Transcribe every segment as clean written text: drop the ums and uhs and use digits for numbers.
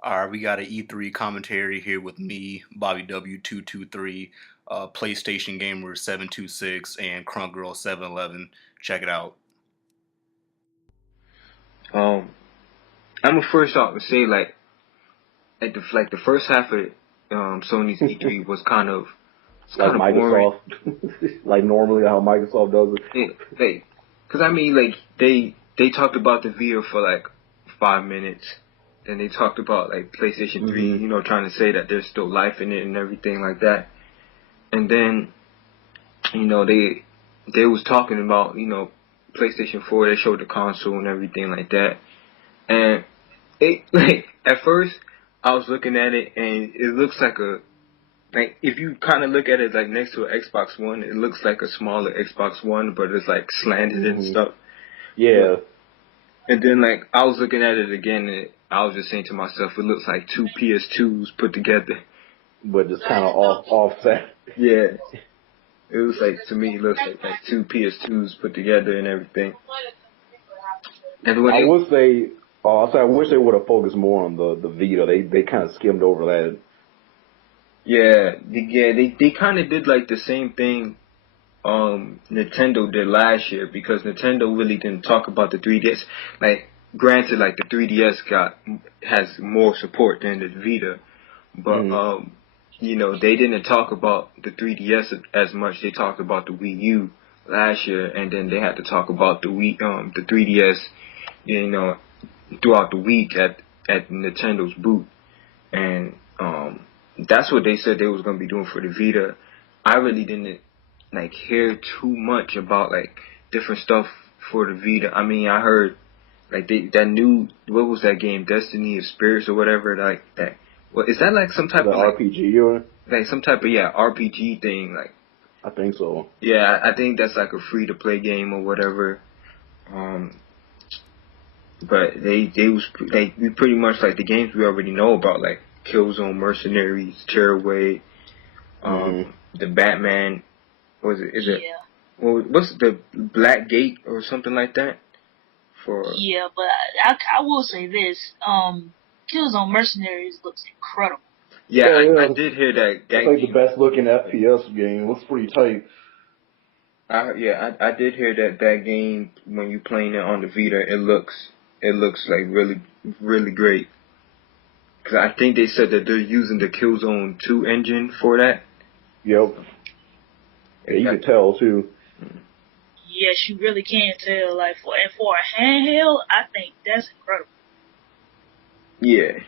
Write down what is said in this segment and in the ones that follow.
All right, we got an E3 commentary here with me, Bobby W223, PlayStation Gamer726, and Crunkgirl711. Check it out. Um, I'm gonna first off to say the first half of Sony's E3 was kind of Like boring. Microsoft, like normally how Microsoft does it. Cause I mean they talked about the Vita for like 5 minutes, then they talked about like PlayStation 3, trying to say that there's still life in it and everything like that, and then they was talking about PlayStation 4. They showed the console and everything like that, and it like at first I was looking at it and it looks like if you kind of look at it like next to an Xbox One, it looks like a smaller Xbox One, but it's like slanted and stuff. Yeah. And then like I was looking at it again, and I was just saying to myself, it looks like two PS2s put together. But just kind of offset. Yeah, it was like, to me, it looks like two PS2s put together and everything. And when I would say, I wish they would have focused more on the Vita. They kind of skimmed over that. they kind of did like the same thing Nintendo did last year, because Nintendo really didn't talk about the 3DS. Like, granted, like the 3DS has more support than the Vita, but they didn't talk about the 3DS as much. They talked about the Wii U last year, and then they had to talk about the the 3DS, throughout the week at Nintendo's booth, and that's what they said they was gonna be doing for the Vita. I really didn't like hear too much about like different stuff for the Vita. I mean, I heard like that new, what was that game, Destiny of Spirits or whatever, like that. Well, is that like some type The of like RPG or? like some type of RPG thing? Like, I think so. yeah, I think that's like a free to play game or whatever. But we pretty much like the games we already know about, like Killzone Mercenaries, Tearaway, the Batman. Was it? Is it? Yeah. Well, what's the Black Gate or something like that? Yeah, but I will say this. Killzone Mercenaries looks incredible. Yeah, I did hear that. It's like the best looking FPS game. It looks pretty tight. I did hear that game, when you playing it on the Vita, it looks like really, really great. Cause I think they said that they're using the Killzone 2 engine for that. Yep. Yeah, you can tell too. Yes, you really can tell. Like for a handheld, I think that's incredible. Yeah.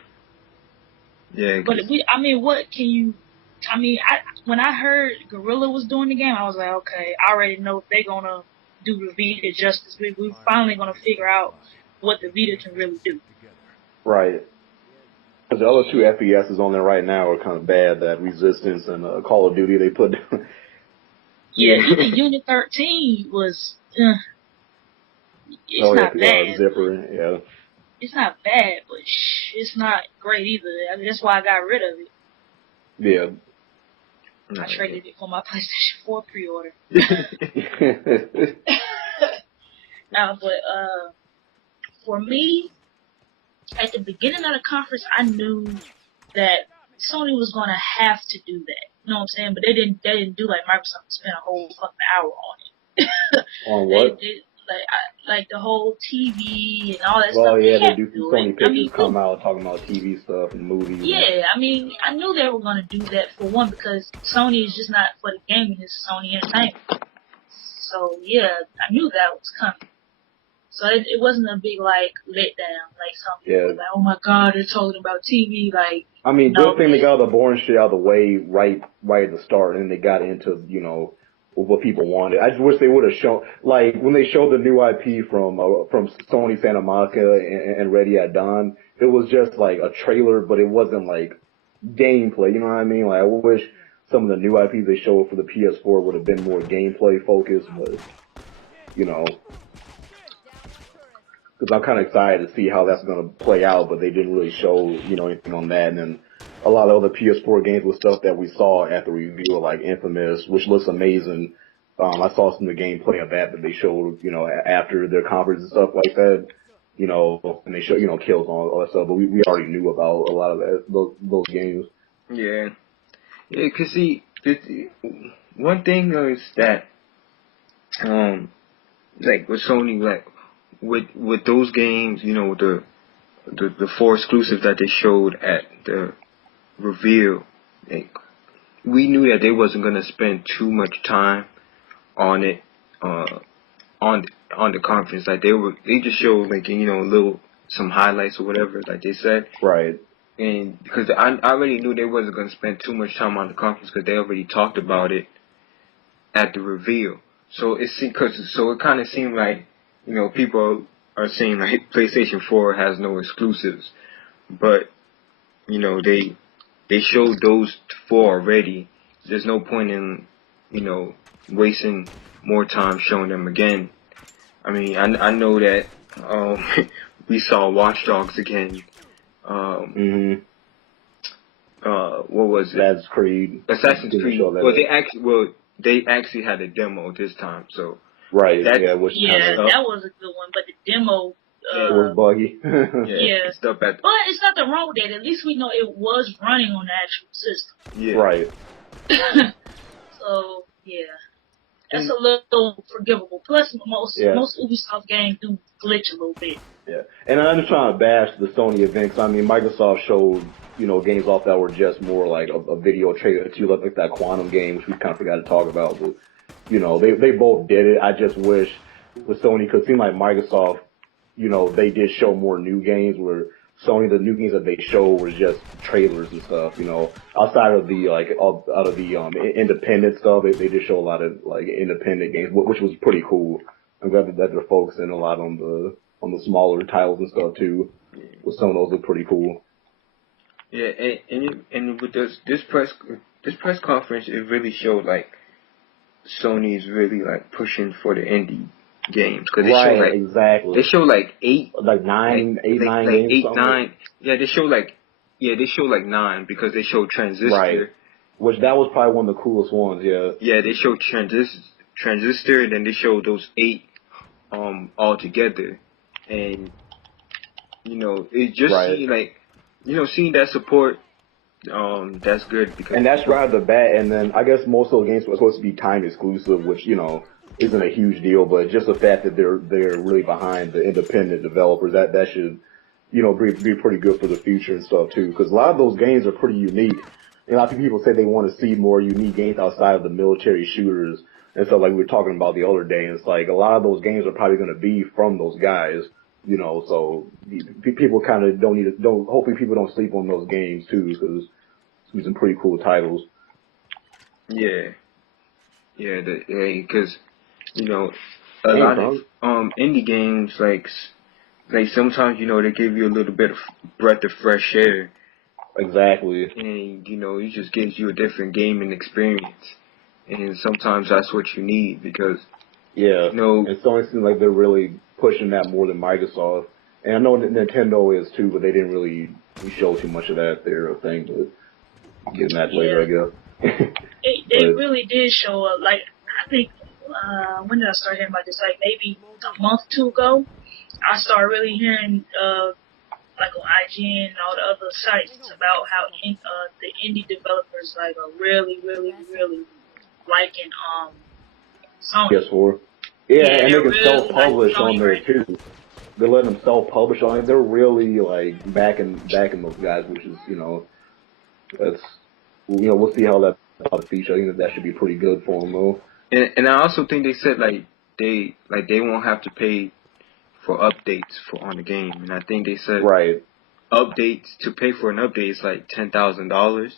Yeah. But what can you? When I heard Gorilla was doing the game, I was like, okay, I already know if they're gonna do the Vita justice. We're finally gonna figure out what the Vita can really do. Right. Because the other two FPSs on there right now are kind of bad. That Resistance and Call of Duty they put. Yeah, even Unit 13 was. It's not bad. Zipper, yeah. It's not bad, but it's not great either. I mean, that's why I got rid of it. Yeah. I traded it for my PlayStation 4 pre-order. Now, but for me, at the beginning of the conference, I knew that Sony was gonna have to do that. You know what I'm saying? But they didn't do like Microsoft, spent a whole fucking hour on it. On what? Like the whole TV and all that stuff. Well, yeah, they do do Sony it. pictures come out talking about TV stuff and movies. Yeah, I mean, I knew they were gonna do that for one, because Sony is just not for the gaming; it's Sony Entertainment. So yeah, I knew that was coming. So it wasn't a big like letdown, like something. Yeah. Like, oh my God, they're talking about TV. Like, I mean, good thing they got all the boring shit out of the way right at the start, and then they got into what people wanted. I just wish they would have shown, like, when they showed the new IP from Sony Santa Monica and Ready at Dawn, it was just like a trailer, but it wasn't like gameplay. You know what I mean? Like, I wish some of the new IPs they showed for the PS4 would have been more gameplay focused, but because I'm kind of excited to see how that's going to play out, but they didn't really show anything on that. And then a lot of other PS4 games with stuff that we saw at the review, like Infamous, which looks amazing. I saw some of the gameplay of that they showed, after their conference and stuff like that. and they show, kills and all that stuff. But we already knew about a lot of those games. Yeah. Yeah, 'cause see, one thing is that, like with Sony, like with those games, the 4 exclusives that they showed at the reveal, like, we knew that they wasn't gonna spend too much time on it, on the conference. Like they just showed like some highlights or whatever, like they said. Right. And because I already knew they wasn't gonna spend too much time on the conference because they already talked about it at the reveal. So it kind of seemed like people are saying like PlayStation 4 has no exclusives, but they showed those 4 already. There's no point in wasting more time showing them again. I mean, I know that we saw Watch Dogs again. What was it? Assassin's Creed. Assassin's Creed. Well, they actually had a demo this time, so. Right. That was a good one, but the demo. It was buggy. Yeah. Stuff but it's nothing wrong with that. At least we know it was running on the actual system. Yeah. Right. So yeah, that's a little forgivable. Plus, most Ubisoft games do glitch a little bit. Yeah, and I'm just trying to bash the Sony event. 'Cause, I mean, Microsoft showed games off that were just more like a video trailer too, like that Quantum game, which we kind of forgot to talk about. But they both did it. I just wish with Sony, because it seemed like Microsoft, they did show more new games, where Sony, the new games that they showed was just trailers and stuff. Outside of the independent stuff, they did show a lot of like independent games, which was pretty cool. I'm glad that they're focusing a lot on the smaller titles and stuff too. With some of those look pretty cool. Yeah, and with this press conference, it really showed like Sony's really like pushing for the indie games, because they show like exactly. They show like 8, like 9, like, 8, 9 games. 8, 9. Yeah, they show like 9 because they showed Transistor. Right. Which that was probably one of the coolest ones. Yeah. Yeah, they showed Transistor, and then they showed those 8 all together, and it just seemed like seeing that support. That's good, because and that's right off the bat. And then I guess most of those games were supposed to be time exclusive, which isn't a huge deal, but just the fact that they're really behind the independent developers, that should be pretty good for the future and stuff too, because a lot of those games are pretty unique. And a lot of people say they want to see more unique games outside of the military shooters and stuff, like we were talking about the other day. And it's like a lot of those games are probably going to be from those guys, so people kind of hopefully people don't sleep on those games too, because there's some pretty cool titles. Yeah, because a lot of indie games, like sometimes they give you a little bit of breath of fresh air. Exactly. And it just gives you a different gaming experience, and sometimes that's what you need, because and Sony seems like they're really pushing that more than Microsoft. And I know that Nintendo is too, but they didn't really show too much of that there, I think. But getting that later, I guess. They really did show up. Like, I think, when did I start hearing about this? Like, maybe a month or 2 ago, I started really hearing, like on IGN and all the other sites about how the indie developers like are really, really, really liking Sony. PS4. Yeah, and they can really self-publish on there right too. They're letting them self-publish on it. They're really like backing those guys, which is that's we'll see how that feature. I think that should be pretty good for them though. And I also think they said they won't have to pay for updates on the game, and I think they said updates, to pay for an update is like $10,000.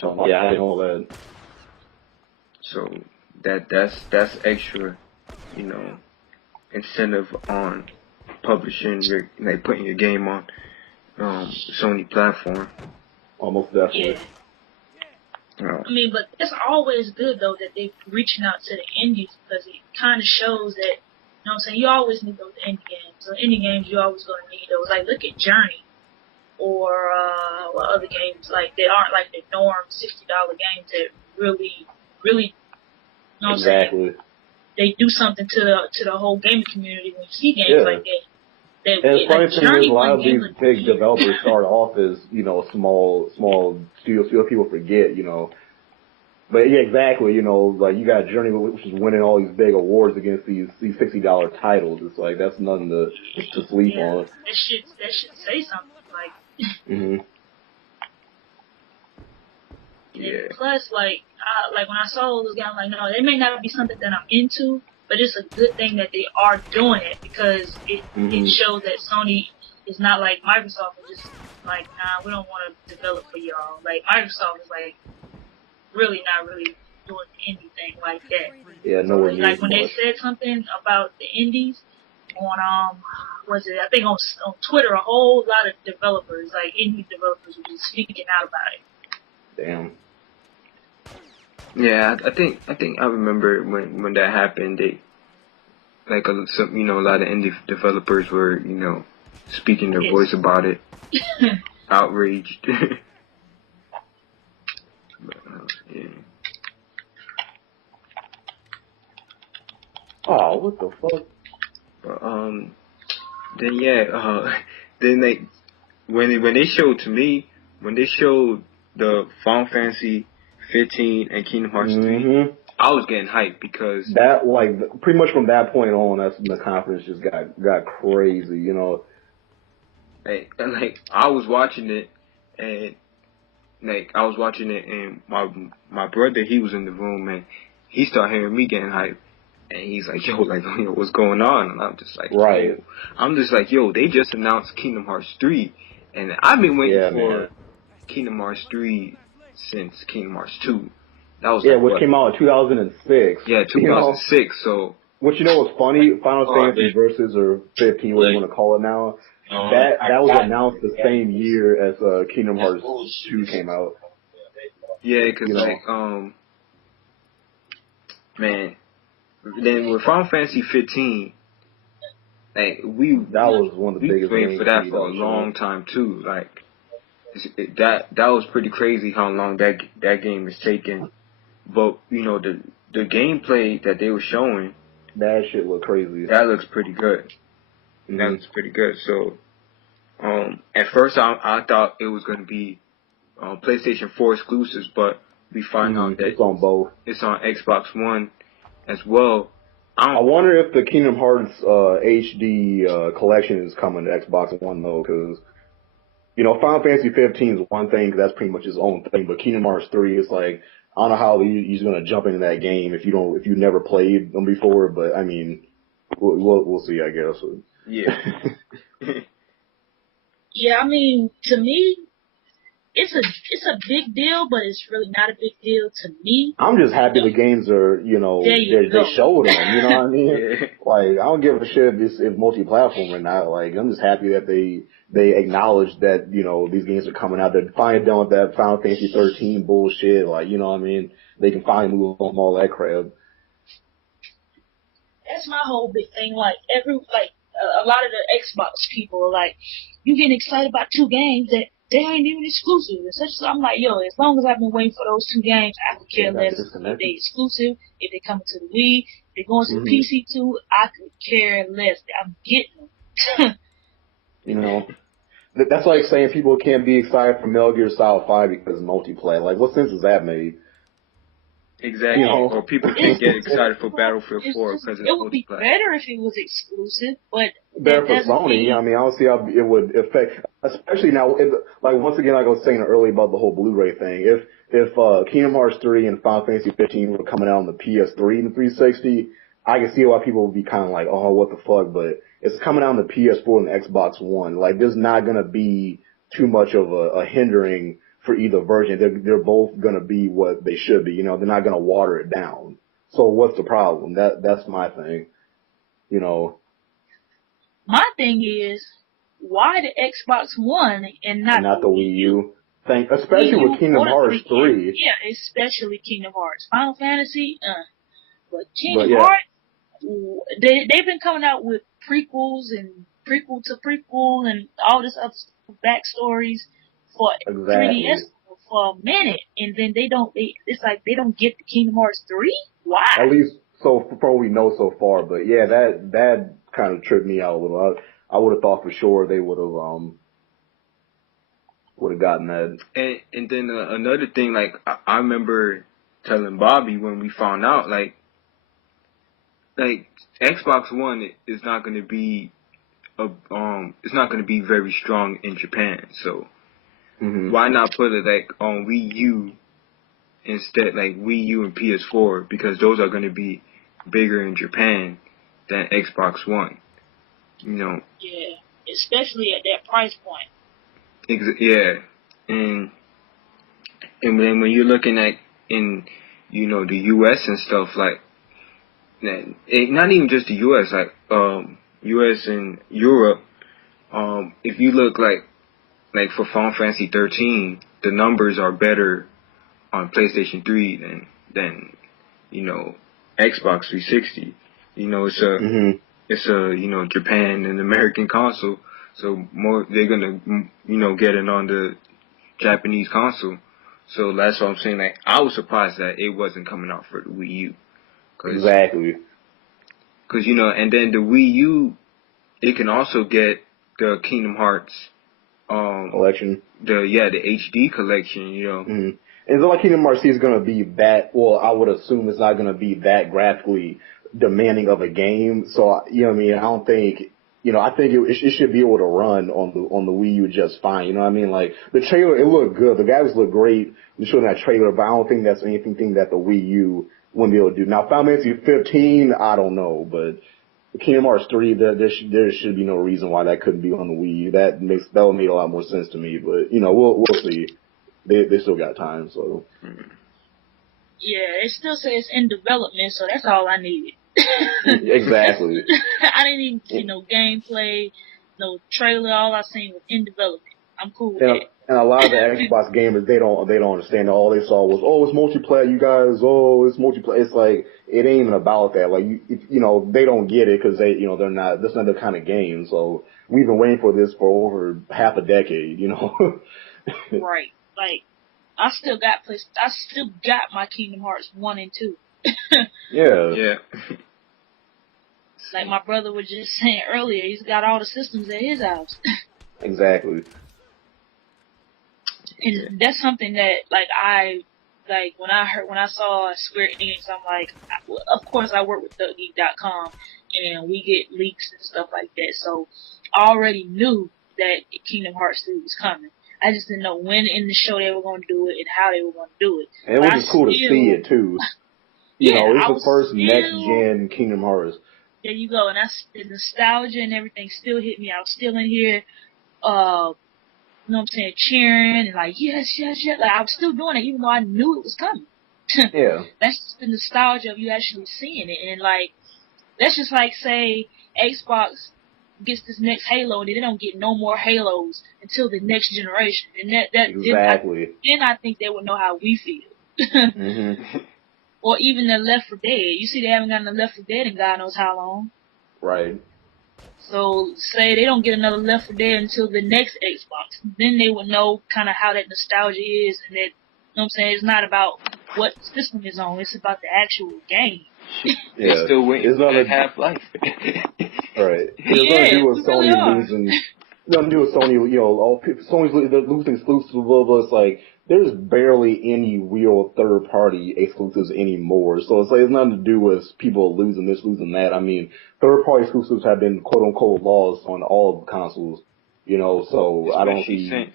So yeah, I know that. So that's extra, incentive on publishing putting your game on Sony platform. Almost definitely. Yeah. I mean, but it's always good though that they're reaching out to the indies, because it kind of shows that, what I'm saying, you always need those indie games. So indie games, you're always going to need those. Like, look at Journey, or what other games, like, they aren't like the norm $60 games that really, really, what I'm saying, they do something to the whole gaming community when you see games like that. That And the funny like thing is, a Journey lot one of game these looked big weird. developers start off as, small studios. People forget. But yeah, exactly. Like you got Journey, which is winning all these big awards against these $60 titles. It's like that's nothing to sleep Yeah, on. that should say something. Like, Hmm. and Yeah. plus, like when I saw those guys, like, no, it may not be something that I'm into, but it's a good thing that they are doing it because it Hmm. shows that Sony is not like Microsoft and just like, nah, we don't want to develop for y'all. Like Microsoft is like really not really doing anything like that. Yeah, So nowhere near as like when they much. said something about the indies on was it I think on Twitter, a whole lot of developers, like indie developers, were just speaking out about it. Damn. Yeah, I think I remember when that happened. They like a lot of indie developers were speaking their voice Yes. about it, outraged. But, yeah. Oh, what the fuck? But then yeah, then like when they showed to me when they showed the Final Fantasy 15 and Kingdom Hearts 3, Hmm. I was getting hyped because That pretty much from that point on, that's when the confidence just got crazy. like I was watching it and my brother, he was in the room and he started hearing me getting hyped. And he's like, yo, like, what's going on? And Right. I'm just like, yo, they just announced Kingdom Hearts 3. And I've been waiting Yeah, for man. Kingdom Hearts 3 since Kingdom Hearts 2. That was Yeah, like, which what? came out in 2006. Yeah, 2006. So, Which what's funny? Final Fantasy Versus or 15, what you want to call it now. That was announced the same year as Kingdom Hearts 2 came out. yeah, because, man, then with Final Fantasy 15, like, That was one of the we was biggest waiting for games to that see for a that long show. time, too. Like, that was pretty crazy how long that game is taking. But the gameplay that they were showing, That shit looked crazy. that looks pretty good. Mm-hmm. That looks pretty good. So at first I thought it was gonna be PlayStation 4 exclusives, but we find out that It's on both. it's on Xbox One as well. I wonder if the Kingdom Hearts HD collection is coming to Xbox One though, because Final Fantasy 15 is one thing, 'cause that's pretty much its own thing. But Kingdom Hearts 3 is like, I don't know how he's gonna jump into that game if you never played them before. But I mean, we'll see, I guess. Yeah. Yeah, I mean, to me, it's a big deal, but it's really not a big deal to me. I'm just happy the games are, There you they go. showed them. You know what I mean? Yeah. Like, I don't give a shit if multi-platform or not. Like, I'm just happy that they acknowledge that, these games are coming out. They're finally done with that Final Fantasy 13 bullshit. Like, you know what I mean? They can finally move on from all that crap. That's my whole big thing. Like a lot of the Xbox people are like, you getting excited about two games that they ain't even exclusive. And such. So I'm like, yo, as long as I've been waiting for those two games, I could care Got less if disconnected. they exclusive, if they coming to the Wii, if they're going to the PC too. I could care less. I'm getting them. That's like saying people can't be excited for Metal Gear Solid 5 because of multiplayer. Like, what sense does that make? Exactly. Or people can't get excited for Battlefield 4 because it's It would be multiplayer. better if it was exclusive, but Better that for doesn't Sony. mean. I mean, I don't see how it would affect, especially now. Like once again, like I was saying earlier about the whole Blu-ray thing. If Kingdom Hearts 3 and Final Fantasy 15 were coming out on the PS3 and the 360, I can see why people would be kind of like, oh, what the fuck? But it's coming out on the PS4 and the Xbox One. Like, there's not gonna be too much of a hindering for either version. They're both gonna be what they should be. They're not gonna water it down. So what's the problem? That's my thing. My thing is, why the Xbox One and not Not the the Wii Wii U? U. Especially Wii with U Kingdom or the Hearts 3. Yeah, especially Kingdom Hearts. Final Fantasy, but But Kingdom yeah, Hearts, they've been coming out with prequels and prequel to prequel and all this other stuff, backstories for exactly. 3DS for a minute, and then it's like they don't get the Kingdom Hearts 3? Why? At least so from what we know so far. But yeah, that kind of tripped me out a little. I would have thought for sure they would have gotten that. And then another thing, like I remember telling Bobby when we found out, like Xbox One is not going to be it's not going to be very strong in Japan. So why not put it like on Wii U instead, like Wii U and PS4, because those are going to be bigger in Japan than Xbox One. You know. Yeah, especially at that price point. Yeah, and then when you're looking at in the U.S. and stuff, like not even just the U.S. like U.S. and Europe. If you look like for Final Fantasy 13, the numbers are better on PlayStation 3 than Xbox 360. It's a Japan and American console, so more they're gonna get it on the Japanese console. So that's what I'm saying. Like I was surprised that it wasn't coming out for the Wii U. Exactly. Because and then the Wii U, it can also get the Kingdom Hearts collection. The HD collection. And it's like Kingdom Hearts is gonna be that. Well, I would assume it's not gonna be that graphically demanding of a game. So I mean, I don't think. I think it should be able to run on the Wii U just fine. You know what I mean? Like the trailer, it looked good. The guys look great showing that trailer, but I don't think that's anything that the Wii U wouldn't be able to do. Now, Final Fantasy 15, I don't know, but Kingdom Hearts 3, there should be no reason why that couldn't be on the Wii U. That would make a lot more sense to me. But we'll see. They still got time, so. Yeah, it still says in development, so that's all I needed. Exactly. I didn't even see no gameplay, no trailer. All I seen was in development. I'm cool with that. And a lot of the Xbox gamers, they don't understand. All they saw was, it's multiplayer, you guys. Oh, it's multiplayer. It's like it ain't even about that. Like they don't get it because they're not. That's not their kind of game. So we've been waiting for this for over half a decade. Right. Like I still got my Kingdom Hearts 1 and 2. Yeah. Like my brother was just saying earlier, he's got all the systems at his house. Exactly. And that's something that when I saw Square Enix, I'm like, of course I work with TheGeek.com and we get leaks and stuff like that. So I already knew that Kingdom Hearts 3 was coming. I just didn't know when in the show they were going to do it and how they were going to do it. And it was just cool to see it too. It's the first next-gen Kingdom Hearts. There you go. And the nostalgia and everything still hit me. I was still in here, you know what I'm saying, cheering and like, yes. Like, I was still doing it even though I knew it was coming. Yeah. That's just the nostalgia of you actually seeing it. And like, that's just like, say, Xbox gets this next Halo and they don't get no more Halos until the next generation. And exactly. Then I think they would know how we feel. Or even the Left 4 Dead. You see, they haven't gotten the Left 4 Dead in God knows how long. Right. So, say they don't get another Left 4 Dead until the next Xbox. Then they would know kind of how that nostalgia is, and that, you know what I'm saying, it's not about what system is on, it's about the actual game. Yeah. They're still waiting for Half-Life. Right. It's nothing to do with Sony losing. Nothing to do with Sony, Sony's losing exclusives, blah, blah. It's like, there's barely any real third-party exclusives anymore. So it's like, it's nothing to do with people losing this, losing that. I mean, third-party exclusives have been quote-unquote lost on all consoles, so I don't see...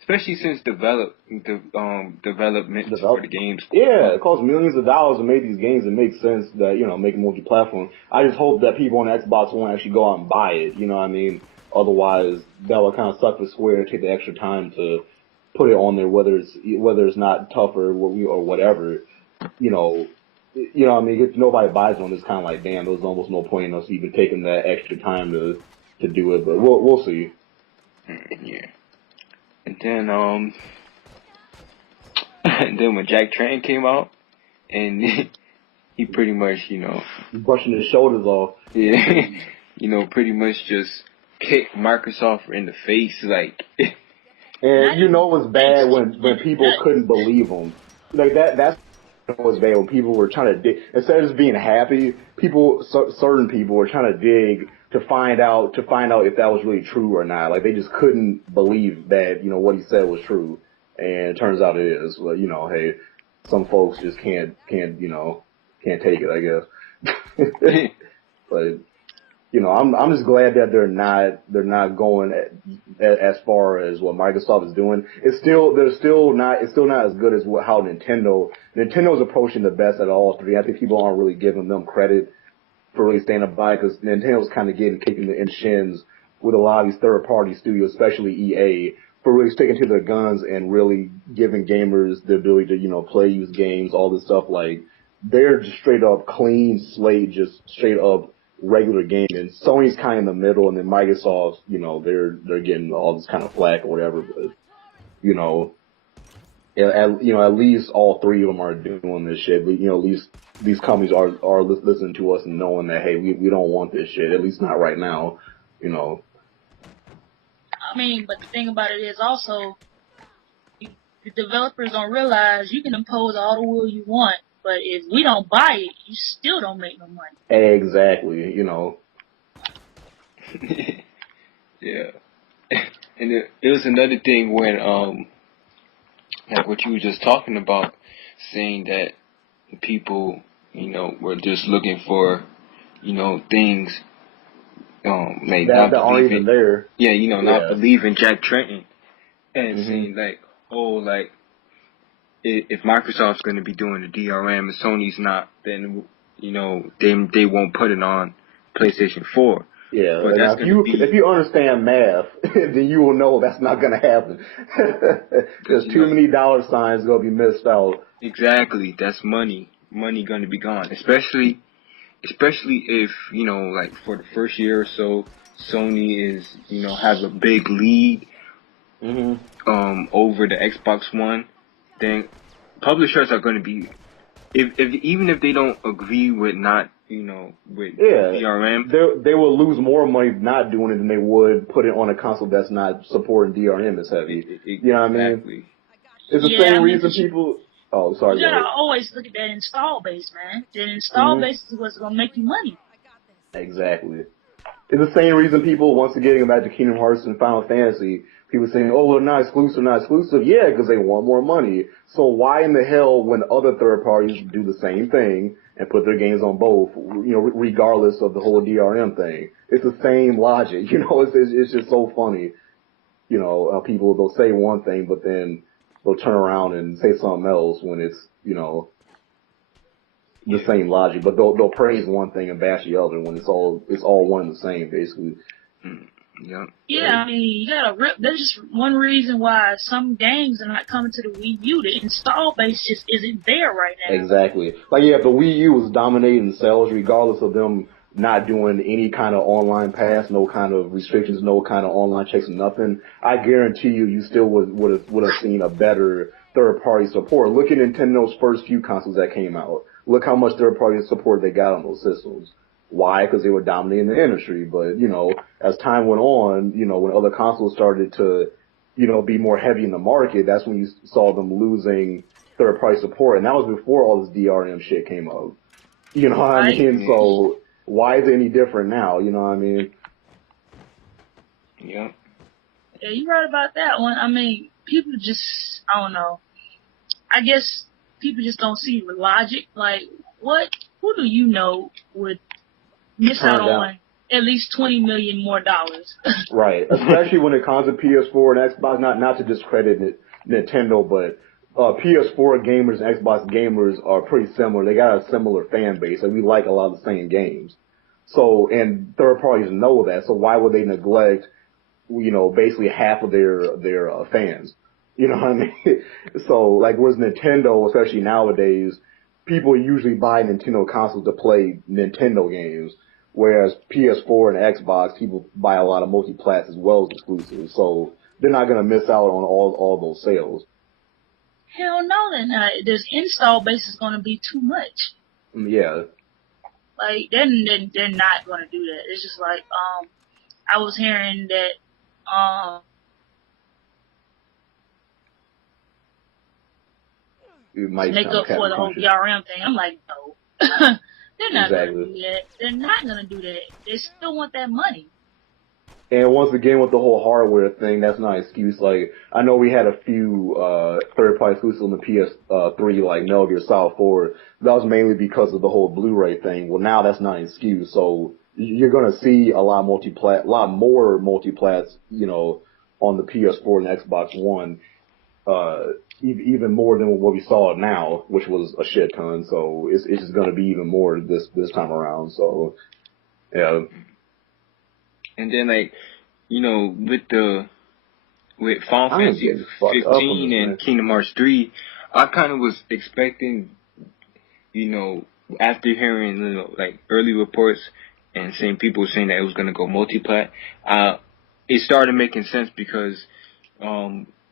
Especially since development for the games. Yeah, it costs millions of dollars to make these games. It makes sense that, make it multi-platform. I just hope that people on Xbox One actually go out and buy it, you know what I mean? Otherwise, that would kind of suck for Square to take the extra time to put it on there, whether it's not tougher or whatever, you know what I mean? If nobody buys one, it's kind of like, damn, there's almost no point in us even taking that extra time to do it, but we'll see. Yeah. And then, and then when Jack Tran came out, and he pretty much, brushing his shoulders off. Yeah. Pretty much just kicked Microsoft in the face, like. And it was bad when people couldn't believe him. Like that's what was bad when people were trying to dig. Instead of just being happy, certain people were trying to dig to find out if that was really true or not. Like they just couldn't believe that, you know, what he said was true. And it turns out it is. Well, you know, hey, some folks just can't take it, I guess. But you know, I'm just glad that they're not going as far as what Microsoft is doing. It's still not as good as how Nintendo's approaching the best at all three. I think people aren't really giving them credit for really standing by, because Nintendo's kind of getting kicked in shins with a lot of these third party studios, especially EA, for really sticking to their guns and really giving gamers the ability to, you know, play used games, all this stuff. Like they're just straight up clean slate, just straight up regular game, and Sony's kind of in the middle, and then Microsoft, you know, they're getting all this kind of flack or whatever. But you know, at least all three of them are doing this shit. But you know, at least these companies are listening to us and knowing that hey, we don't want this shit, at least not right now. You know. I mean, but the thing about it is also, the developers don't realize you can impose all the will you want, but if we don't buy it, you still don't make no money. Exactly, you know. Yeah. And it was another thing when, like what you were just talking about, saying that people, you know, were just looking for, you know, things, like that aren't even there. Yeah, you know, not believing Jack Tretton, and saying like, oh, like, if Microsoft's going to be doing the DRM and Sony's not, then, you know, they won't put it on PlayStation 4. Yeah, but now if you understand math, then you will know that's not going to happen. There's too many dollar signs going to be missed out. Exactly, that's money going to be gone, especially if, you know, like for the first year or so, Sony is, you know, has a big lead over the Xbox One. Then publishers are going to be, even if they don't agree with not, you know, with DRM, they will lose more money not doing it than they would put it on a console that's not supporting DRM as heavy. You know what I mean? It's the same reason people. Oh, sorry. You gotta always look at that install base, man. The install base is what's gonna make you money. Exactly. It's the same reason people, once again, getting back to Kingdom Hearts and Final Fantasy, people saying, oh, they're not exclusive. Yeah, because they want more money. So why in the hell, when other third parties do the same thing and put their games on both, you know, regardless of the whole DRM thing? It's the same logic. You know, it's just so funny. You know, people, they'll say one thing, but then they'll turn around and say something else when it's, you know, the same logic, but they'll praise one thing and bash the other when it's all one and the same, basically. Yeah, I mean, you gotta there's just one reason why some games are not coming to the Wii U. The install base just isn't there right now. Exactly. Like, yeah, if the Wii U was dominating sales, regardless of them not doing any kind of online pass, no kind of restrictions, no kind of online checks, nothing, I guarantee you still would have seen a better third party support. Look at Nintendo's first few consoles that came out. Look how much third party support they got on those systems. Why? Because they were dominating the industry. But, you know, as time went on, you know, when other consoles started to, you know, be more heavy in the market, that's when you saw them losing third party support. And that was before all this DRM shit came up. You know what I mean? So why is it any different now? You know what I mean? Yeah. Yeah, you're right about that one. I mean, people just, I don't know. I guess people just don't see the logic. Like, who do you know would miss out on at least $20 million more dollars? Right. Especially when it comes to PS4 and Xbox, not to discredit Nintendo, but PS4 gamers and Xbox gamers are pretty similar. They got a similar fan base, and we like a lot of the same games. So, and third parties know that, so why would they neglect, you know, basically half of their fans? You know what I mean? So, like, whereas Nintendo, especially nowadays, people usually buy Nintendo consoles to play Nintendo games, whereas PS4 and Xbox, people buy a lot of multi-plats as well as exclusives. So they're not going to miss out on all those sales. Hell no, then this install base is going to be too much. Yeah. Like, they're not going to do that. It's just like, I was hearing that, it might make up for the whole DRM thing. I'm like, no. They're not gonna Exactly. do that. They're not gonna do that. They still want that money. And once again, with the whole hardware thing, that's not an excuse. Like, I know we had a few third-party exclusives on the PS3, like Metal Gear Solid 4. That was mainly because of the whole Blu-ray thing. Well, now that's not an excuse. So you're gonna see a lot more multiplats, on the PS4 and Xbox One, even more than what we saw now, which was a shit ton. So it's just gonna be even more this time around. So yeah. And then like, with Final I'm Fantasy getting fucked up on 15 this, and man. Kingdom Hearts 3, I kind of was expecting, after hearing like early reports and seeing people saying that it was gonna go multiplat, it started making sense because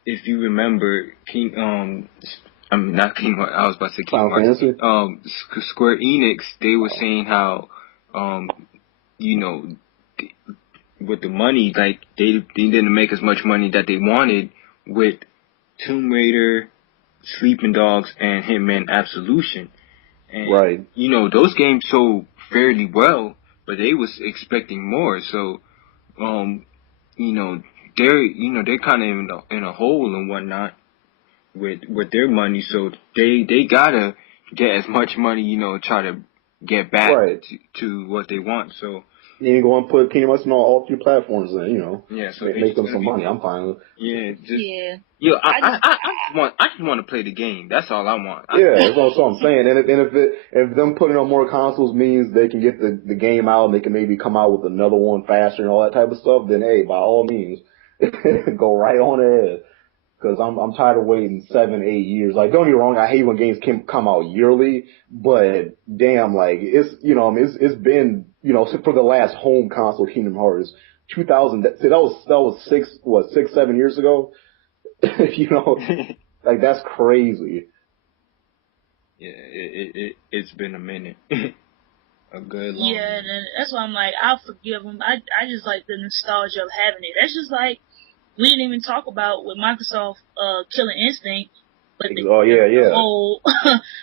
if you remember I'm not King Hearts, I was about to say Kingdom Final Hearts. Fantasy? Square Enix, they were saying how you know with the money, like they didn't make as much money that they wanted with Tomb Raider, Sleeping Dogs, and Hitman Absolution. And Right. those games sold fairly well, but they was expecting more. So you know, they're kind of in a hole and whatnot with their money. So they gotta get as much money, try to get back Right. to what they want. So You ain't going to put Kingdom Hearts on all three platforms then, yeah, so make it's them gonna some be money. I'm fine with it. yeah, just Yeah. I just want to play the game. That's all I want. Yeah, that's what I'm saying. And if them putting on more consoles means they can get the game out and they can maybe come out with another one faster and all that type of stuff, then hey, by all means, go right on ahead. Cause I'm tired of waiting 7-8 years. Like, don't get me wrong, I hate when games can come out yearly, but damn, like, it's been, for the last home console Kingdom Hearts, 2000, that was 6-7 years ago? Like, that's crazy. Yeah, it's been a minute, a good long Yeah, minute. and that's why I'm like, I'll forgive them. I just like the nostalgia of having it. That's just like, we didn't even talk about with Microsoft, Killing Instinct, but Oh, yeah, the yeah. whole,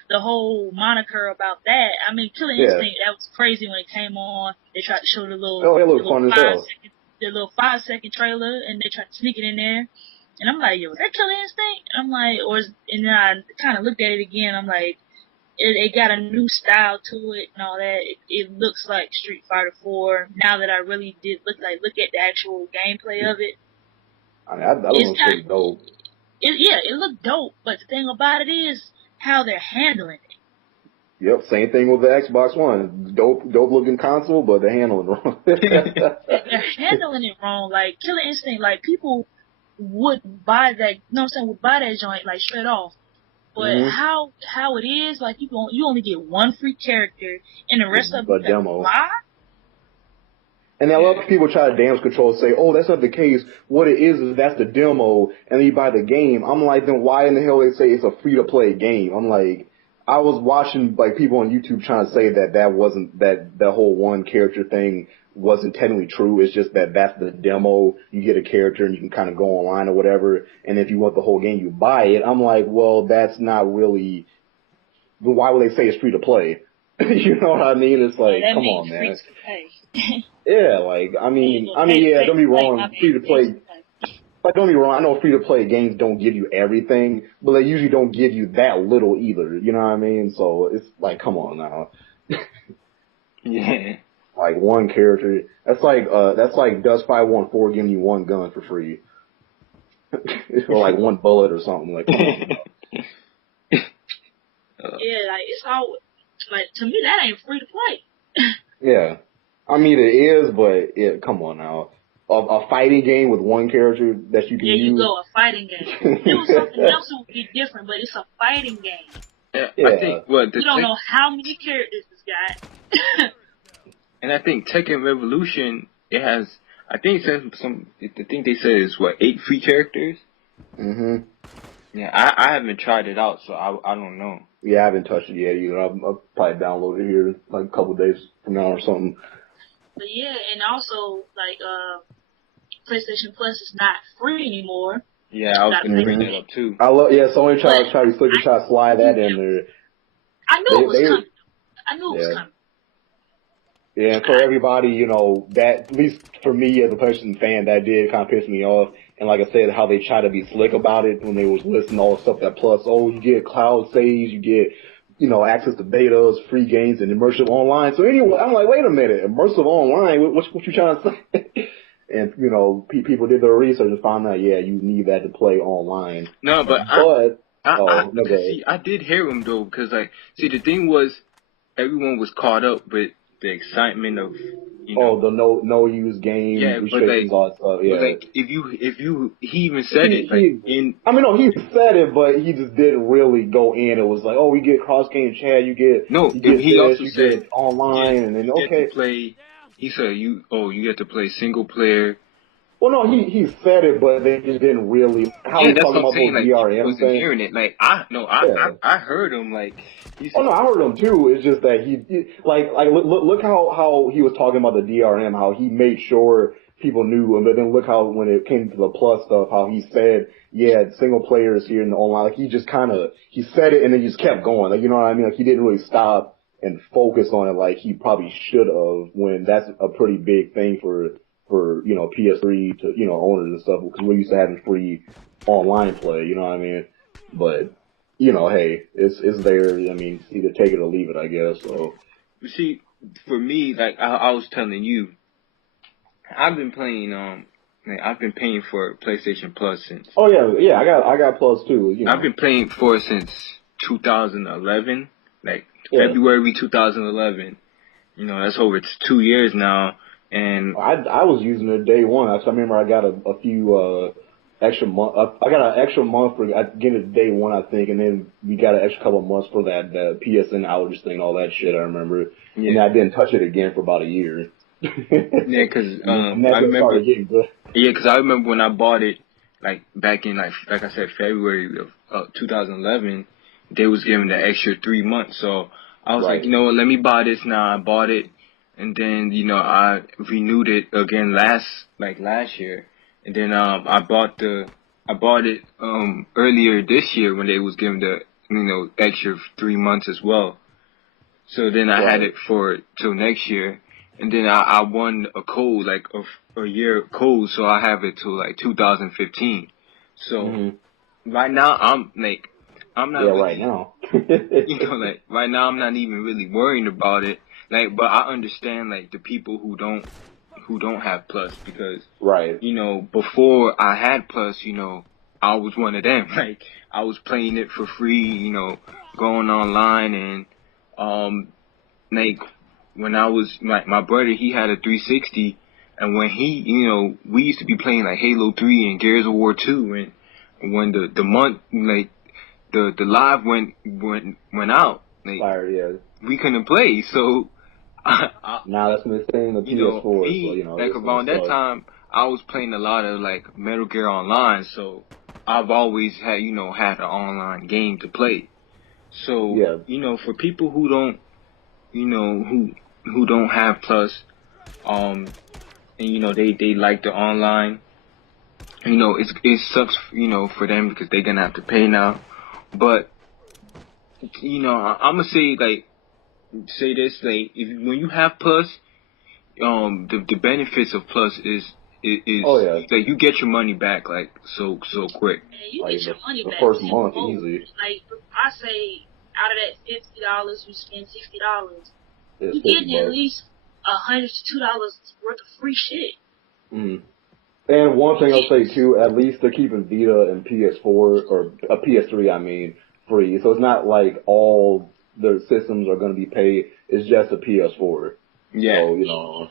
the whole moniker about that. I mean, Killing Yeah. Instinct, that was crazy when it came on. They tried to show the little, Oh, it looked fun as hell. the little 5-second trailer, and they tried to sneak it in there. And I'm like, yo, is that Killing Instinct? I'm like, and then I kind of looked at it again. I'm like, it got a new style to it and all that. It looks like Street Fighter 4. Now that I really did look at the actual gameplay of it, I mean, that it's looks not. pretty dope. It looked dope. But the thing about it is how they're handling it. Yep, same thing with the Xbox One. Dope looking console, but they're handling it wrong. They're handling it wrong. Like Killer Instinct, like people would buy that. You know what I'm saying? Would buy that joint like straight off. But how it is, like you only get one free character, and the rest of them you demo. buy. And a lot of people try to damage control and say, oh, that's not the case. What it is that's the demo, and then you buy the game. I'm like, then why in the hell they say it's a free-to-play game? I'm like, I was watching like people on YouTube trying to say that wasn't, that whole one character thing wasn't technically true. It's just that's the demo. You get a character and you can kind of go online or whatever. And if you want the whole game, you buy it. I'm like, well, that's not really, why would they say it's free-to-play? You know what I mean? It's like, come on, man. Yeah, like, I mean, yeah, don't be wrong, free to play. Like, don't be wrong, I know free to play games don't give you everything, but they usually don't give you that little either, you know what I mean? So it's like, come on now. Yeah. Like one character, that's like Dust 514 giving you one gun for free. Or like one bullet or something, like, come on now. Yeah, like it's all, like to me that ain't free to play. Yeah. I mean, it is, but come on now. A fighting game with one character that you can use. There you go, a fighting game. If it was something else, it would be different, but it's a fighting game. Yeah. I think you don't know how many characters it's got. And I think Tekken Revolution, it has, I think they said it's 8 free characters? Yeah, I haven't tried it out, so I don't know. Yeah, I haven't touched it yet either. I'll probably download it here like a couple of days from now or something. But yeah, and also, like, PlayStation Plus is not free anymore. Yeah, I was going to bring that up too. Sony tried to slide that in there. I knew it was coming. I knew it was coming. Yeah, and for everybody, you know, that, at least for me as a PlayStation fan, that did kind of piss me off. And like I said, how they try to be slick about it when they was listing all the stuff that plus, oh, you get cloud saves, you get, you know, access to betas, free games, and immersive online. So anyway, I'm like, wait a minute, immersive online? What you trying to say? And, you know, people did their research and found out, yeah, you need that to play online. No, but No, go ahead. see, I did hear him though, because like, see, the thing was, everyone was caught up with the excitement of, you know. Oh, the no use game Yeah, but restrictions, all that stuff. Yeah. but like, he even said it, like, in. I mean, no, he said it, but he just didn't really go in. It was like, oh, we get cross game chat, you get He this, also you said, get online, and then you get okay. to play. He said, you get to play single player. Well, no, he said it, but they just didn't really. How Yeah, he's that's talking what I'm about saying. those Like, people DRM wasn't thing. hearing it. Like, Yeah. I heard him. Like, he Oh said, no, I heard him too. It's just that like look how he was talking about the DRM, how he made sure people knew, but then look how when it came to the plus stuff, how he said, yeah, single players here in the online, like he just he said it and then he just kept going, like, you know what I mean? Like he didn't really stop and focus on it like he probably should have, when that's a pretty big thing for you know PS3 to, you know, owners and stuff, because we're used to having free online play, you know what I mean? But you know, hey, it's there. I mean, either take it or leave it, I guess. So you see, for me, like I was telling you, I've been playing. Like, I've been paying for PlayStation Plus since. oh yeah, I got plus too. You know, I've been paying for it since 2011, like yeah. February 2011. You know, that's over 2 years now. And I was using it day one. I remember I got a few extra month. I got an extra month for getting it day one, I think, and then we got an extra couple of months for that PSN outage thing, all that shit. I remember, yeah, and I didn't touch it again for about a year. yeah, because and that's I when it remember. started getting good. Yeah, because I remember when I bought it, like back in like I said, February of 2011, they was giving the extra 3 months. So I was like, Right. you know what, let me buy this now. I bought it, and then you know I renewed it again last year, and then I bought it earlier this year when they was giving the extra 3 months as well. So then I had Right. it for till next year, and then I won a code, like a year code, so I have it till like 2015. So right now I'm not Yeah, right really, now. like right now I'm not even really worrying about it. Like, but I understand like the people who don't have Plus, because Right. before I had Plus, I was one of them. Like, I was playing it for free, going online, and like when I was my brother, he had a 360, and when we used to be playing like Halo 3 and Gears of War 2, and when the month like the live went out, like Fired, yeah. we couldn't play, so Now that's when they're saying the PS4, so me, you know like it's gonna around that suck. time, I was playing a lot of like Metal Gear Online, so I've always had had an online game to play. So Yeah. for people who don't who don't have Plus, and they like the online, it sucks for them because they're gonna have to pay now. But I'm gonna say this, like, when you have Plus, the benefits of Plus is Oh yeah. like you get your money back like so quick. And you Like get your money the back first month tenfold. easy. Like I say, out of that $50, you spend $60. It's You $50. getting at least $100 to $2 worth of free shit. Mm. And one thing I'll say too, at least they're keeping Vita and PS4 or a PS3, I mean, free. So it's not like all their systems are going to be paid. It's just a PS4. Yeah. So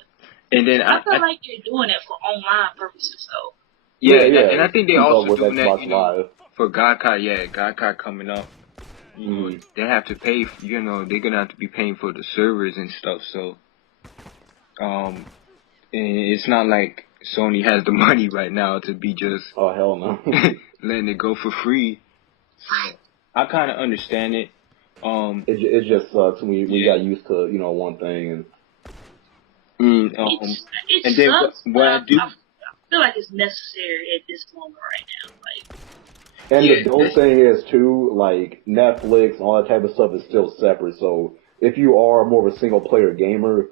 And then I feel like they're doing it for online purposes, though. Yeah, yeah. and I think they keep up also with doing that, Xbox Live. for Gaikai. Yeah, Gaikai coming up. They have to pay. They're gonna have to be paying for the servers and stuff. So, and it's not like Sony has the money right now to be just Oh hell no. letting it go for free. So I kind of understand it. It just sucks when we got used to one thing and It and then sucks, what but I do. I feel like it's necessary at this moment right now. Like, And Yeah, the dope thing is too, like Netflix and all that type of stuff is still separate. So if you are more of a single player gamer,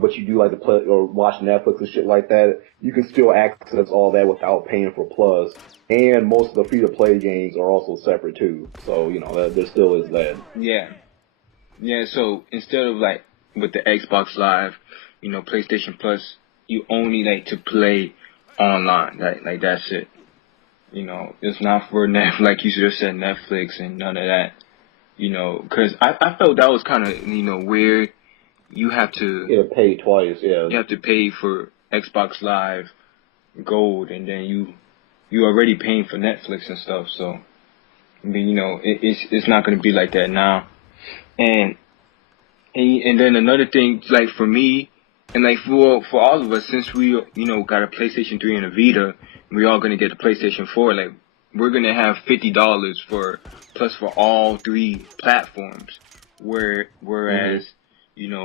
but you do like to play or watch Netflix and shit like that, you can still access all that without paying for Plus. And most of the free-to-play games are also separate too. So, there still is that. Yeah. Yeah, so instead of like with the Xbox Live, PlayStation Plus, you only like to play online. Like that's it. It's not for like you just said, Netflix and none of that. Because I felt that was kind of, weird. You have to pay twice, yeah. You have to pay for Xbox Live Gold, and then you already paying for Netflix and stuff. So, I mean, it's not going to be like that now. And then another thing, like for me, and like for all of us, since we got a PlayStation 3 and a Vita, we're all going to get a PlayStation 4. Like we're going to have $50 for all three platforms. Whereas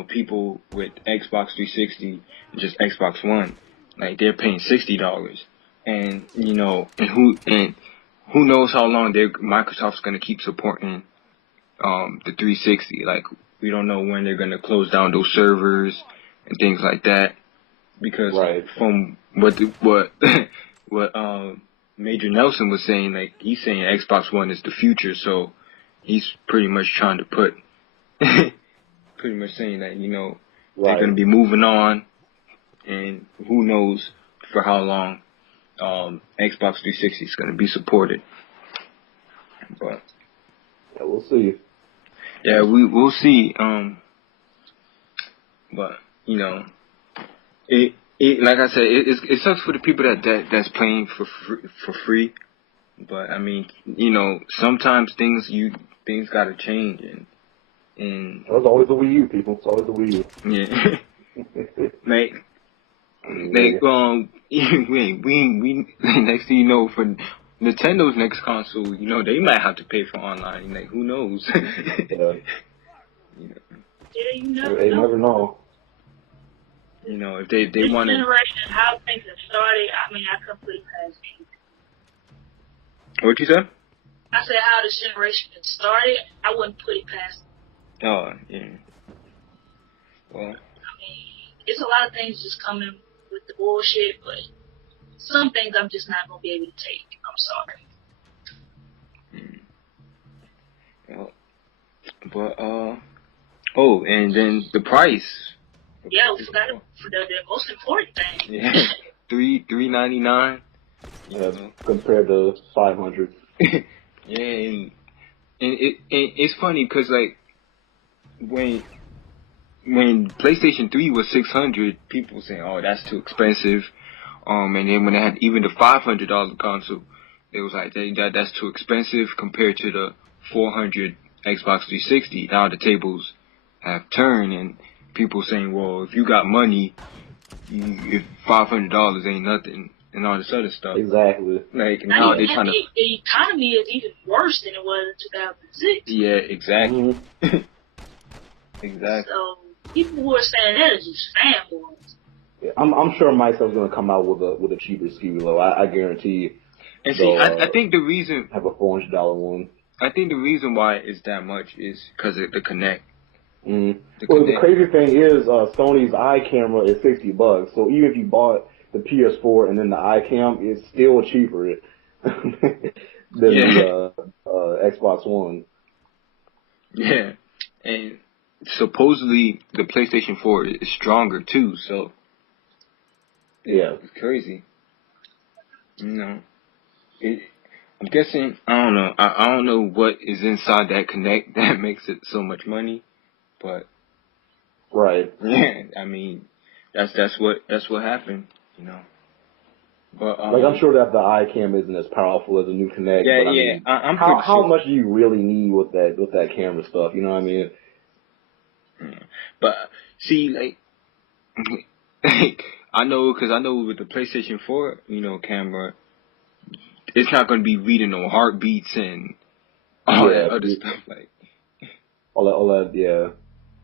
people with Xbox 360 and just Xbox One, like they're paying $60, and who knows how long Microsoft's gonna keep supporting the 360. Like we don't know when they're gonna close down those servers and things like that, because from what Major Nelson was saying, like he's saying Xbox One is the future, so he's pretty much trying to put pretty much saying that, they're going to be moving on, and who knows for how long Xbox 360 is going to be supported. But yeah, we'll see. Yeah, we'll see. But it like I said, it sucks for the people that's playing for free. But I mean, sometimes things got to change, and there's always the Wii U, people. It's always the Wii U. Yeah. we next thing you know, for Nintendo's next console, they might have to pay for online. Like who knows? Yeah. You never know. If they want to. This generation, how things have started, I mean, I completely pass it. What you said? I said how this generation has started, I wouldn't put it past. Oh, yeah. Well, I mean, it's a lot of things just coming with the bullshit, but some things I'm just not gonna be able to take. I'm sorry. Well, but oh, and then the price. Yeah, we forgot for the most important thing. Yeah, $399. Yeah, compared to 500. Yeah, and it's funny because like when PlayStation 3 was $600, people were saying, "Oh, that's too expensive." And then when they had even the $500 console, it was like that's too expensive compared to the $400 Xbox 360. Now the tables have turned, and people saying, "Well, if you got money, if $500 ain't nothing," and all this other stuff. Exactly. Like now they're trying to. The economy is even worse than it was in 2006. Yeah, exactly. Mm-hmm. Exactly. So people who are saying that are just fanboys. Yeah, I'm sure Microsoft's gonna come out with a cheaper SKU though. I guarantee. And see, I think the reason have a $400 one. I think the reason why it's that much is because of the Kinect. Mm. The crazy thing is, Sony's eye camera is $60. So even if you bought the PS4 and then the eye cam, it's still cheaper than the Xbox One. Yeah, and supposedly the PlayStation 4 is stronger too. So yeah, it's crazy. I'm guessing, I don't know. I don't know what is inside that Kinect that makes it so much money, but right. Yeah, I mean, that's what happened, But like I'm sure that the iCam isn't as powerful as a new Kinect. Yeah, but I mean, I'm how much do you really need with that camera stuff? You know what I mean? But see, like I know with the PlayStation 4, camera, it's not going to be reading no heartbeats and all that other stuff. Like all that, yeah.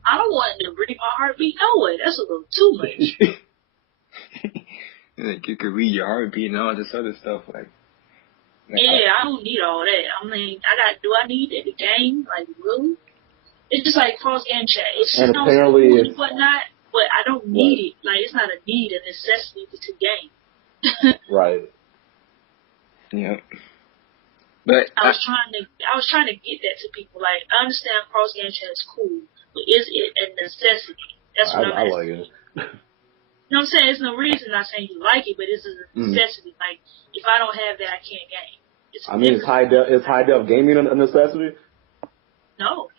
I don't want to read my heartbeat no way. That's a little too much. Like you could read your heartbeat and all this other stuff. Like yeah, I don't need all that. I mean, do I need the game? Like really? It's just like cross game chat. It's just and apparently whatnot. but I don't need it. Like, it's not a need, a necessity to game. Right. Yeah. But I was trying to get that to people. Like, I understand cross game chat is cool, but is it a necessity? That's what I'm I asking. like it. You know what I'm saying? There's no reason not saying you like it, but it's a necessity. Like, if I don't have that, I can't game. I mean, is high def gaming a necessity? No.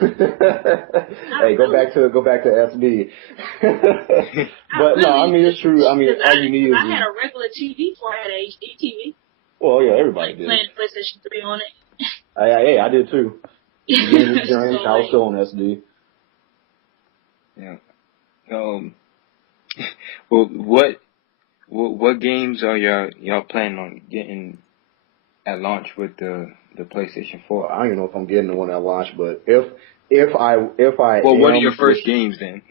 Hey, go back to SD. But no, I mean it's true. I mean, all you need is. I had a regular TV before I had an HD TV. Well, yeah, everybody did. Playing PlayStation 3 on it. Hey, I did too. I was still on SD. Yeah. Well, what games are y'all planning on getting at launch with the PlayStation 4? I don't even know if I'm getting the one at launch, but if I well, what are your first games then?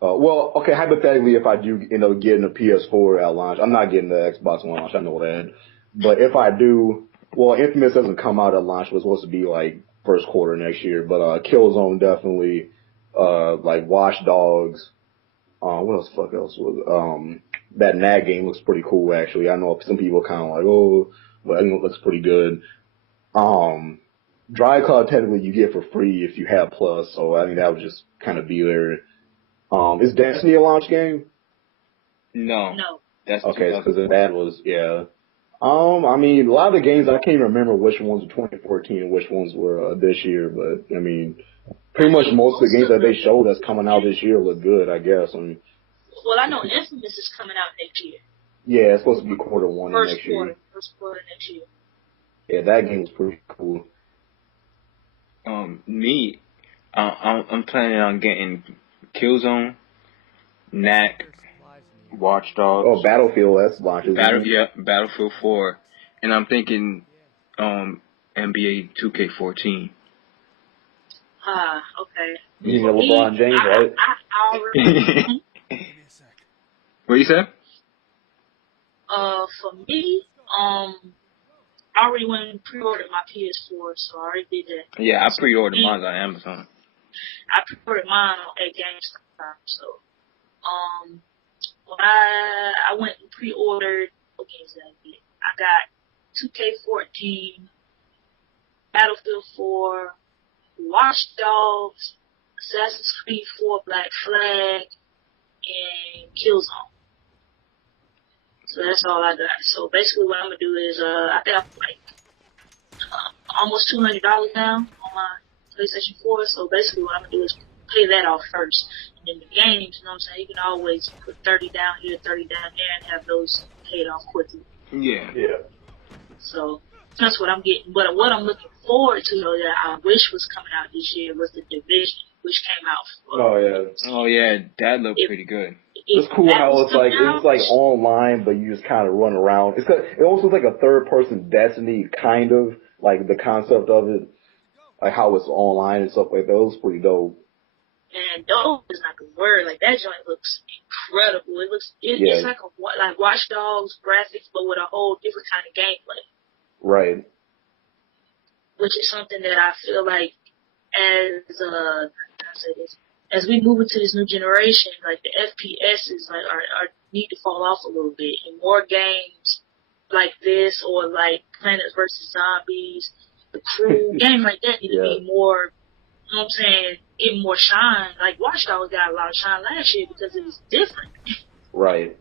Well, okay, hypothetically, if I do end up getting a PS4 at launch, I'm not getting the Xbox One launch. I know that, but if I do, well, Infamous doesn't come out at launch. It was supposed to be like first quarter next year, but Killzone definitely, like Watch Dogs. What else? Fuck else was that NAT game looks pretty cool actually. I know some people kind of like, oh, but I think it looks pretty good. Drive Club technically you get for free if you have Plus, so I think that would just kind of be there. Is Destiny a launch game? No. That's okay, because that was I mean, a lot of the games I can't even remember which ones were 2014 and which ones were this year, but I mean, pretty much most of the games that they showed that's coming out this year look good, I guess. I mean, well, I know Infamous is coming out next year. Yeah, it's supposed to be quarter one next year. First quarter next year. Yeah, that game was pretty cool. Me, I'm planning on getting Killzone, NAC, Watch Dogs. Oh, Battlefield, that's launches. Battlefield 4, and I'm thinking, NBA 2K14. Okay. You mean LeBron James, right? I already. What you said? For me, I already went and pre-ordered my PS4, so I already did that. Yeah, I pre-ordered mine on Amazon. I pre-ordered mine at GameStop, so when I went and pre-ordered, what games did I get? I got 2K14, Battlefield 4, Watch Dogs, Assassin's Creed 4 Black Flag, and Killzone. So that's all I got. So basically what I'm going to do is, I got like almost $200 now on my PlayStation 4. So basically what I'm going to do is pay that off first. And then the games, you know what I'm saying, you can always put 30 down here, 30 down there, and have those paid off quickly. Yeah. So that's what I'm getting. But what I'm looking forward to, though, that I wish was coming out this year was The Division, which came out. Oh yeah, that looked pretty good. It's cool how it's like online, but you just kind of run around. It almost looks like a third-person Destiny, kind of like the concept of it, like how it's online and stuff like that. It was pretty dope. And dope is not the word. Like that joint looks incredible. It's like like Watch Dogs graphics, but with a whole different kind of gameplay. Right. Which is something that I feel like as we move into this new generation, like the FPS is like are need to fall off a little bit, and more games like this or like Plants vs. Zombies, The Crew, games like that need to be more. You know what I'm saying? Get more shine. Like Watch Dogs got a lot of shine last year because it was different. Right.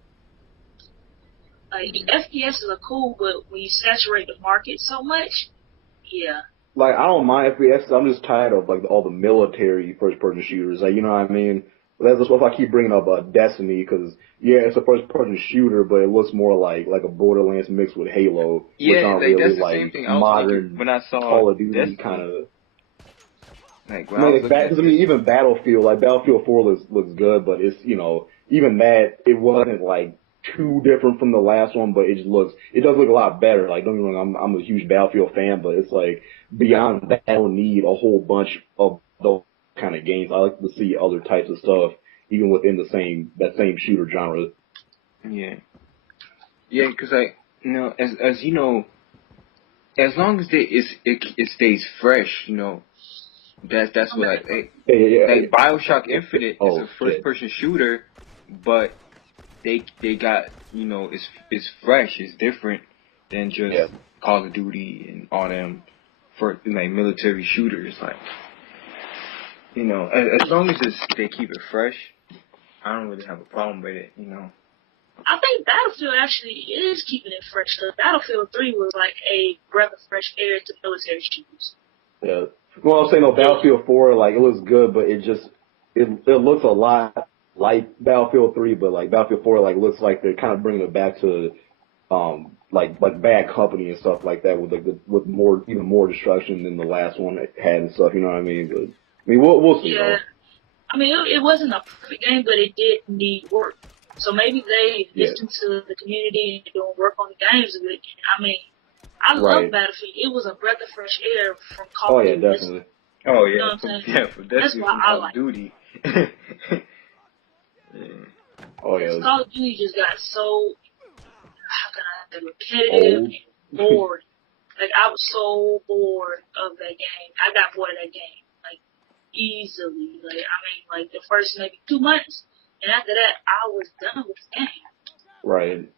Like FPSs are cool, but when you saturate the market so much, yeah. Like I don't mind FPS. I'm just tired of like all the military first-person shooters. Like you know what I mean? That's just why I keep bringing up Destiny because it's a first-person shooter, but it looks more like a Borderlands mixed with Halo, which aren't really that's the like same thing I was modern when I saw Call of Duty kind of. Even Battlefield, like Battlefield 4 looks good, but it's even that it wasn't like too different from the last one, but it does look a lot better. Like don't get me wrong, I'm a huge Battlefield fan, but it's like beyond that, I don't need a whole bunch of those kind of games. I like to see other types of stuff, even within that same shooter genre. Yeah, because as you know, as long as it stays fresh, That's what like BioShock Infinite is a first person shooter, but they got, you know, it's fresh, it's different than just Call of Duty and all them for like military shooters. Like, you know, as long as they keep it fresh, I don't really have a problem with it, you know. I think Battlefield actually is keeping it fresh. Cause Battlefield 3 was like a breath of fresh air to military shooters. Yeah. Well, I'm saying no, Battlefield 4, like, it looks good, but it looks a lot like Battlefield 3, but like Battlefield 4, like, looks like they're kind of bringing it back to, like Bad Company and stuff like that with with even more destruction than the last one had and stuff, you know what I mean? But, I mean, we'll see, though. I mean, it wasn't a perfect game, but it did need work. So maybe they listened to the community and doing work on the games of it. I mean, I love Battlefield. It was a breath of fresh air from Call of Duty. Definitely. Oh, yeah. You know what I'm saying? That's why I like Duty. Oh, yeah. Call of Duty just got so, how can I say, repetitive and bored. Like, I was so bored of that game. I got bored of that game, like, easily. Like, I mean, like, the first maybe 2 months, and after that, I was done with the game. Right.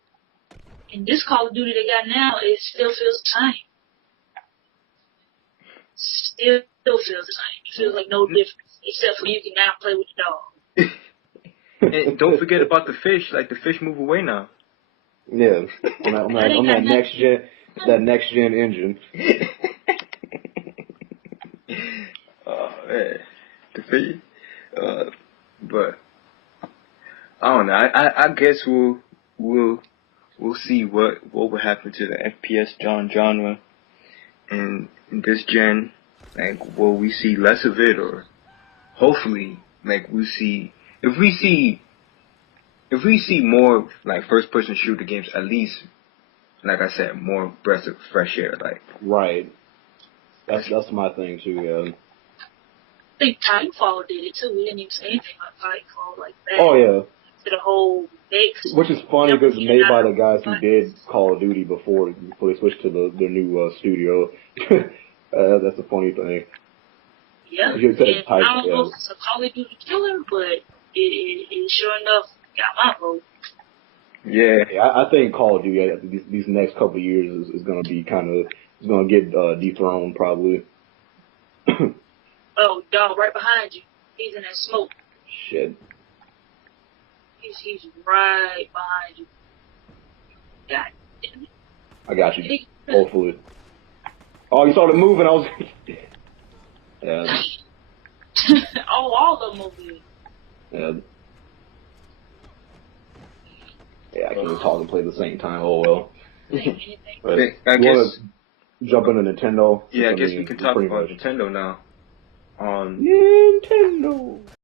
And this Call of Duty they got now, it still feels the same. Still feels the same. It feels like no difference, except for you can now play with your dog. And don't forget about the fish. Like, the fish move away now. Yeah. On that next gen engine. Oh man, the fish. But I don't know. I guess we'll see what will happen to the FPS genre in this gen. Like, will we see less of it, or hopefully, like, if we see more like first person shooter games, at least, like I said, more breath of fresh air. Like, right. That's my thing too. Yeah. I think Titanfall did it too. We didn't even say anything about Titanfall like that. Oh yeah. To the whole mix. Which is funny because it's made by the guys who did Call of Duty before they switched to the new studio. That's a funny thing. Yeah. And I don't know if it's a Call of Duty killer, but it sure enough got my vote. Yeah. I think Call of Duty these next couple of years is going to be is going to get dethroned probably. Oh, dog, right behind you. He's in that smoke. Shit. He's right behind you. God damn it. I got you. Hopefully. Oh, you started moving. I was. Yeah. All of them moving. Yeah. Yeah, I can't talk and play at the same time. Oh well. But I guess. Jump into Nintendo. Yeah, I guess we can talk about Nintendo now. Nintendo.